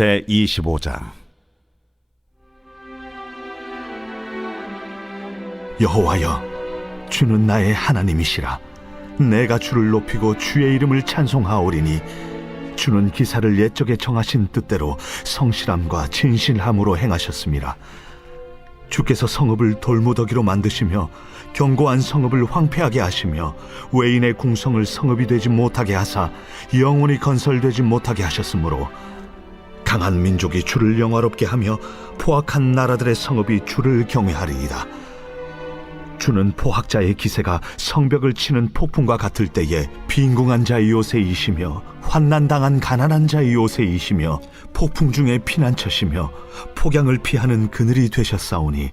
제25장. 여호와여, 주는 나의 하나님이시라. 내가 주를 높이고 주의 이름을 찬송하오리니 주는 기사를 옛적에 정하신 뜻대로 성실함과 진실함으로 행하셨습니다. 주께서 성읍을 돌무더기로 만드시며 견고한 성읍을 황폐하게 하시며 외인의 궁성을 성읍이 되지 못하게 하사 영원히 건설되지 못하게 하셨으므로 강한 민족이 주를 영화롭게 하며 포악한 나라들의 성읍이 주를 경외하리이다. 주는 포학자의 기세가 성벽을 치는 폭풍과 같을 때에 빈궁한 자의 요새이시며 환난당한 가난한 자의 요새이시며 폭풍 중에 피난처시며 폭양을 피하는 그늘이 되셨사오니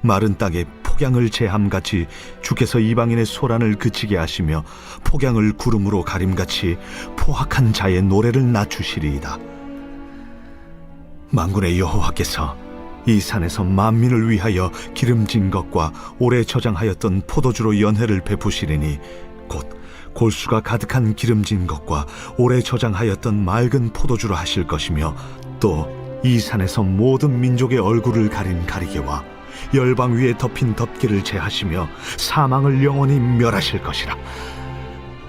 마른 땅에 폭양을 제함같이 주께서 이방인의 소란을 그치게 하시며 폭양을 구름으로 가림같이 포악한 자의 노래를 낮추시리이다. 만군의 여호와께서 이 산에서 만민을 위하여 기름진 것과 오래 저장하였던 포도주로 연회를 베푸시리니 곧 골수가 가득한 기름진 것과 오래 저장하였던 맑은 포도주로 하실 것이며 또 이 산에서 모든 민족의 얼굴을 가린 가리개와 열방 위에 덮인 덮개를 제하시며 사망을 영원히 멸하실 것이라.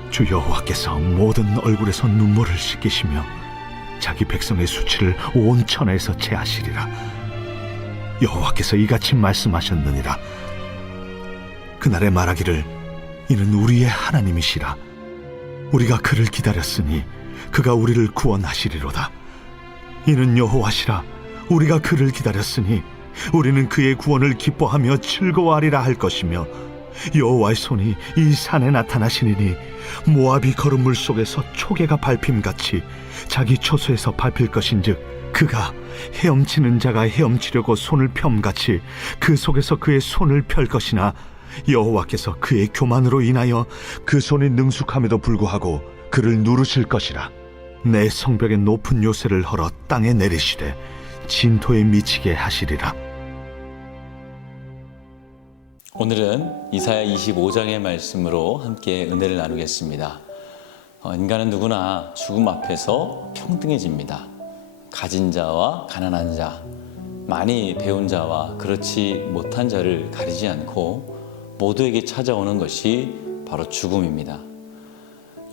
주 여호와께서 모든 얼굴에서 눈물을 씻기시며 자기 백성의 수치를 온 천하에서 제하시리라. 여호와께서 이같이 말씀하셨느니라. 그날에 말하기를 이는 우리의 하나님이시라. 우리가 그를 기다렸으니 그가 우리를 구원하시리로다. 이는 여호와시라. 우리가 그를 기다렸으니 우리는 그의 구원을 기뻐하며 즐거워하리라 할 것이며 여호와의 손이 이 산에 나타나시니니 모압이 거른 물 속에서 초계가 밟힘같이 자기 처소에서 밟힐 것인즉 그가 헤엄치는 자가 헤엄치려고 손을 펴같이 그 속에서 그의 손을 펼 것이나 여호와께서 그의 교만으로 인하여 그 손이 능숙함에도 불구하고 그를 누르실 것이라. 내 성벽의 높은 요새를 헐어 땅에 내리시되 진토에 미치게 하시리라. 오늘은 이사야 25장의 말씀으로 함께 은혜를 나누겠습니다. 인간은 누구나 죽음 앞에서 평등해집니다. 가진 자와 가난한 자, 많이 배운 자와 그렇지 못한 자를 가리지 않고 모두에게 찾아오는 것이 바로 죽음입니다.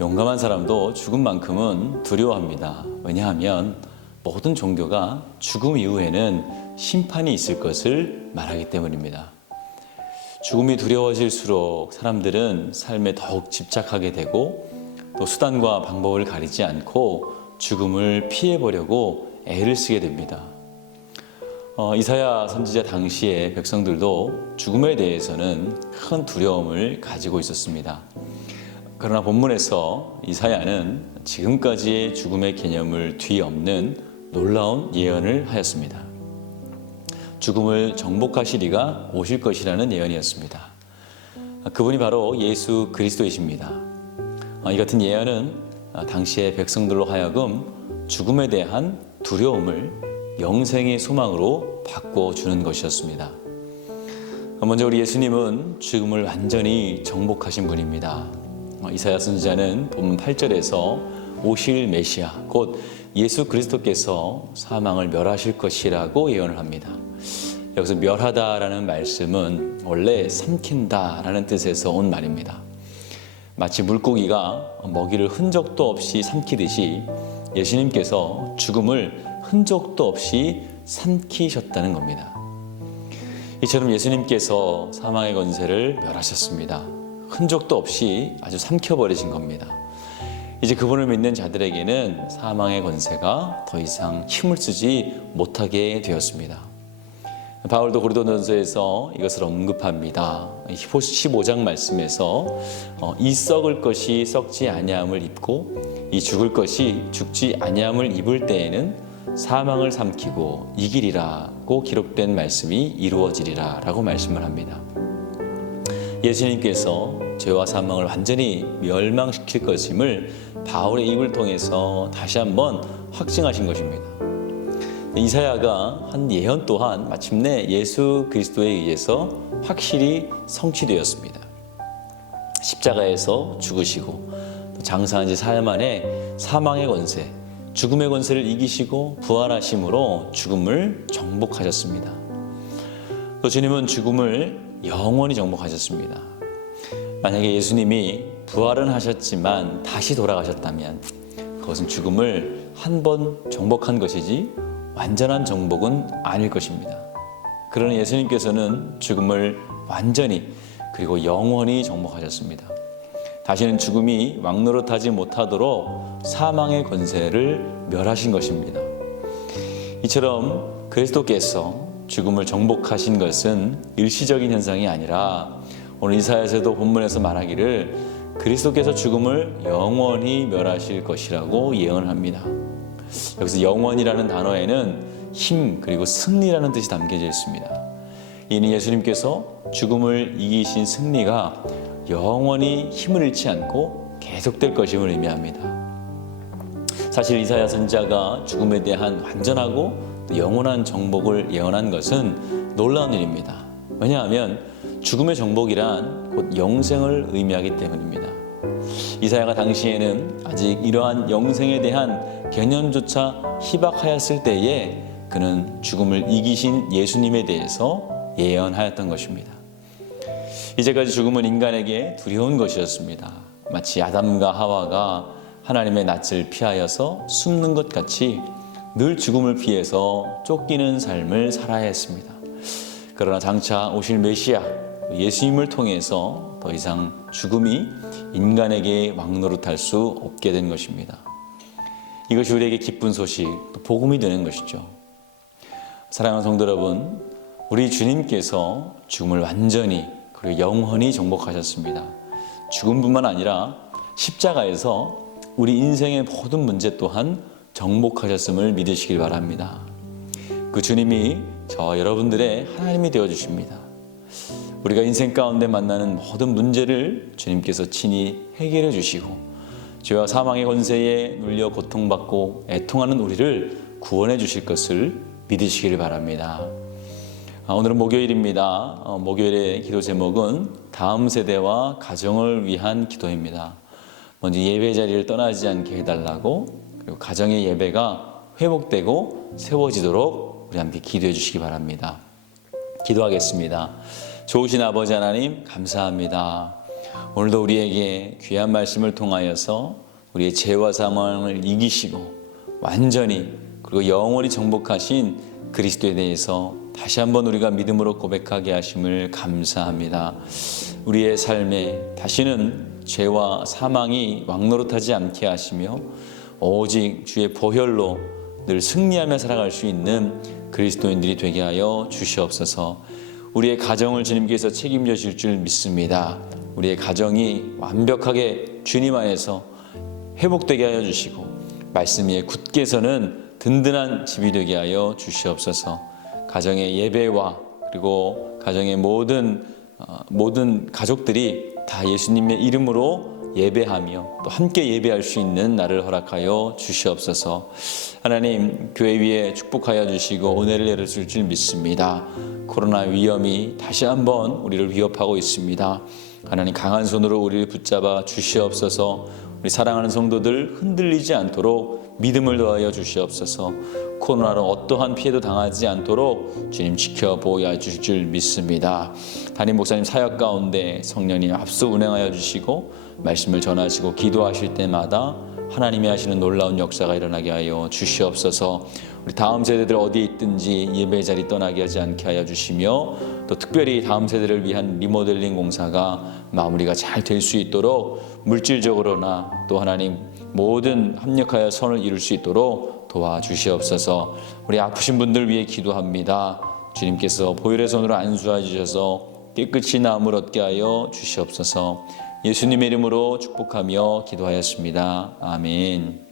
용감한 사람도 죽음만큼은 두려워합니다. 왜냐하면 모든 종교가 죽음 이후에는 심판이 있을 것을 말하기 때문입니다. 죽음이 두려워질수록 사람들은 삶에 더욱 집착하게 되고 또 수단과 방법을 가리지 않고 죽음을 피해보려고 애를 쓰게 됩니다. 이사야 선지자 당시의 백성들도 죽음에 대해서는 큰 두려움을 가지고 있었습니다. 그러나 본문에서 이사야는 지금까지의 죽음의 개념을 뒤엎는 놀라운 예언을 하였습니다. 죽음을 정복하시리가 오실 것이라는 예언이었습니다. 그분이 바로 예수 그리스도이십니다. 이 같은 예언은 당시의 백성들로 하여금 죽음에 대한 두려움을 영생의 소망으로 바꿔주는 것이었습니다. 먼저 우리 예수님은 죽음을 완전히 정복하신 분입니다. 이사야 선지자는 본문 8절에서 오실 메시아 곧 예수 그리스도께서 사망을 멸하실 것이라고 예언을 합니다. 여기서 멸하다라는 말씀은 원래 삼킨다라는 뜻에서 온 말입니다. 마치 물고기가 먹이를 흔적도 없이 삼키듯이 예수님께서 죽음을 흔적도 없이 삼키셨다는 겁니다. 이처럼 예수님께서 사망의 권세를 멸하셨습니다. 흔적도 없이 아주 삼켜버리신 겁니다. 이제 그분을 믿는 자들에게는 사망의 권세가 더 이상 힘을 쓰지 못하게 되었습니다. 바울도 고린도전서에서 이것을 언급합니다. 15장 말씀에서 이 썩을 것이 썩지 아니함을 입고 이 죽을 것이 죽지 아니함을 입을 때에는 사망을 삼키고 이기리라고 기록된 말씀이 이루어지리라 라고 말씀을 합니다. 예수님께서 죄와 사망을 완전히 멸망시킬 것임을 바울의 입을 통해서 다시 한번 확증하신 것입니다. 이사야가 한 예언 또한 마침내 예수 그리스도에 의해서 확실히 성취되었습니다. 십자가에서 죽으시고 장사한 지 사흘 만에 사망의 권세, 죽음의 권세를 이기시고 부활하심으로 죽음을 정복하셨습니다. 또 주님은 죽음을 영원히 정복하셨습니다. 만약에 예수님이 부활은 하셨지만 다시 돌아가셨다면 그것은 죽음을 한 번 정복한 것이지 완전한 정복은 아닐 것입니다. 그러나 예수님께서는 죽음을 완전히 그리고 영원히 정복하셨습니다. 다시는 죽음이 왕노릇하지 못하도록 사망의 권세를 멸하신 것입니다. 이처럼 그리스도께서 죽음을 정복하신 것은 일시적인 현상이 아니라 오늘 이사야서도 본문에서 말하기를 그리스도께서 죽음을 영원히 멸하실 것이라고 예언을 합니다. 여기서 영원이라는 단어에는 힘 그리고 승리라는 뜻이 담겨져 있습니다. 이는 예수님께서 죽음을 이기신 승리가 영원히 힘을 잃지 않고 계속될 것임을 의미합니다. 사실 이사야 선지자가 죽음에 대한 완전하고 영원한 정복을 예언한 것은 놀라운 일입니다. 왜냐하면 죽음의 정복이란 곧 영생을 의미하기 때문입니다. 이사야가 당시에는 아직 이러한 영생에 대한 개념조차 희박하였을 때에 그는 죽음을 이기신 예수님에 대해서 예언하였던 것입니다. 이제까지 죽음은 인간에게 두려운 것이었습니다. 마치 아담과 하와가 하나님의 낯을 피하여서 숨는 것 같이 늘 죽음을 피해서 쫓기는 삶을 살아야 했습니다. 그러나 장차 오실 메시아 예수님을 통해서 더 이상 죽음이 인간에게 왕노릇할 수 없게 된 것입니다. 이것이 우리에게 기쁜 소식, 또 복음이 되는 것이죠. 사랑하는 성도 여러분, 우리 주님께서 죽음을 완전히 그리고 영원히 정복하셨습니다. 죽음뿐만 아니라 십자가에서 우리 인생의 모든 문제 또한 정복하셨음을 믿으시길 바랍니다. 그 주님이 저와 여러분들의 하나님이 되어주십니다. 우리가 인생 가운데 만나는 모든 문제를 주님께서 친히 해결해 주시고 죄와 사망의 권세에 눌려 고통받고 애통하는 우리를 구원해 주실 것을 믿으시길 바랍니다. 오늘은 목요일입니다. 목요일의 기도 제목은 다음 세대와 가정을 위한 기도입니다. 먼저 예배 자리를 떠나지 않게 해달라고, 그리고 가정의 예배가 회복되고 세워지도록 우리 함께 기도해 주시기 바랍니다. 기도하겠습니다. 좋으신 아버지 하나님 감사합니다. 오늘도 우리에게 귀한 말씀을 통하여서 우리의 죄와 사망을 이기시고 완전히 그리고 영원히 정복하신 그리스도에 대해서 다시 한번 우리가 믿음으로 고백하게 하심을 감사합니다. 우리의 삶에 다시는 죄와 사망이 왕노릇하지 않게 하시며 오직 주의 보혈로 늘 승리하며 살아갈 수 있는 그리스도인들이 되게 하여 주시옵소서. 우리의 가정을 주님께서 책임져 주실 줄 믿습니다. 우리의 가정이 완벽하게 주님 안에서 회복되게 하여 주시고 말씀 위에 굳게 서는 든든한 집이 되게 하여 주시옵소서. 가정의 예배와 그리고 가정의 모든 가족들이 다 예수님의 이름으로 예배하며 또 함께 예배할 수 있는 날을 허락하여 주시옵소서. 하나님, 교회 위에 축복하여 주시고 은혜를 내려줄 줄 믿습니다. 코로나 위험이 다시 한번 우리를 위협하고 있습니다. 하나님, 강한 손으로 우리를 붙잡아 주시옵소서. 우리 사랑하는 성도들 흔들리지 않도록 믿음을 더하여 주시옵소서. 코로나로 어떠한 피해도 당하지 않도록 주님 지켜보여 주실 줄 믿습니다. 담임 목사님 사역 가운데 성령님 앞서 운행하여 주시고 말씀을 전하시고 기도하실 때마다 하나님이 하시는 놀라운 역사가 일어나게 하여 주시옵소서. 우리 다음 세대들 어디에 있든지 예배 자리 떠나게 하지 않게 하여 주시며 또 특별히 다음 세대를 위한 리모델링 공사가 마무리가 잘 될 수 있도록 물질적으로나 또 하나님 모든 합력하여 선을 이룰 수 있도록 도와주시옵소서. 우리 아프신 분들 위해 기도합니다. 주님께서 보혈의 손으로 안수해 주셔서 깨끗이 나음을 얻게 하여 주시옵소서. 예수님의 이름으로 축복하며 기도하였습니다. 아멘.